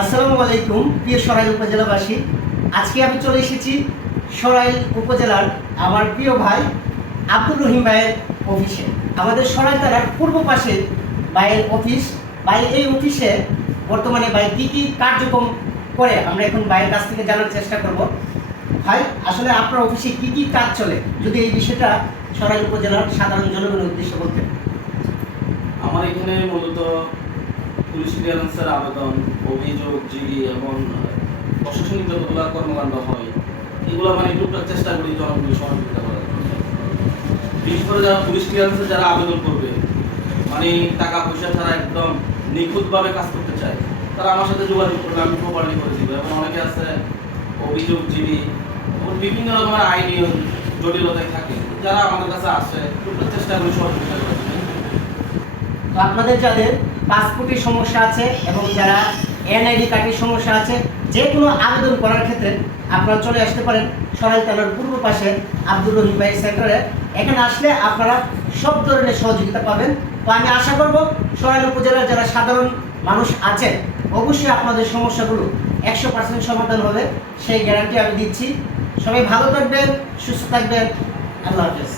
আসসালামু আলাইকুম প্রিয় সরাইল উপজেলাবাসী। আজকে আমি চলে এসেছি সরাইল উপজেলার আমার প্রিয় ভাই আব্দুর রহিম ভাইয়ের অফিসে। আমাদের সরাইল থানার পূর্ব পাশে ভাইয়ের অফিস। ভাই এই অফিসে বর্তমানে ভাই কী কী কার্যক্রম করে আমরা এখন ভাইয়ের কাছ থেকে জানার চেষ্টা করব। ভাই আসলে আপনার অফিসে কী কী কাজ চলে, যদি এই বিষয়টা সরাইল উপজেলার সাধারণ জনগণের উদ্দেশ্যে বলতেন। আমার এখানে মূলত পুলিশ ক্লিয়ারেন্সের আবেদন, অভিযোগ, জিডি এবং প্রশাসনিক যতগুলো কর্মকাণ্ড হয় এগুলো মানে টুকটাক চেষ্টা করি জনগণকে সহযোগিতা করার জন্য। বিশেষ করে যারা পুলিশ ক্লিয়ারেন্সের যারা আবেদন করবে, মানে টাকা পয়সা ছাড়া একদম নিখুঁতভাবে কাজ করতে চায়, তারা আমার সাথে যোগাযোগ করবে, আমি প্রপারলি করে দিব। এবং অনেকে আছে অভিযোগ, জিডি এবং বিভিন্ন রকমের আইনি জটিলতায় থাকে, যারা আমাদের কাছে আসে টুকটাক চেষ্টা করি সহযোগিতা করার জন্য। তো আপনাদের যাদের পাসপোর্টের সমস্যা আছে এবং যারা এনআইডি কার্ডের সমস্যা আছে, যে কোনো আবেদন করার ক্ষেত্রে আপনারা চলে আসতে পারেন সরাইল থানার পূর্ব পাশে আব্দুর রহিম ভাই সেন্টারে। এখানে আসলে আপনারা সব ধরনের সহযোগিতা পাবেন। তো আমি আশা করব সরাইল উপজেলার যারা সাধারণ মানুষ আছেন অবশ্যই আপনাদের সমস্যাগুলো 100% সমাধান হবে, সেই গ্যারান্টি আমি দিচ্ছি। সবাই ভালো থাকবেন, সুস্থ থাকবেন। আল্লাহ হাফেজ।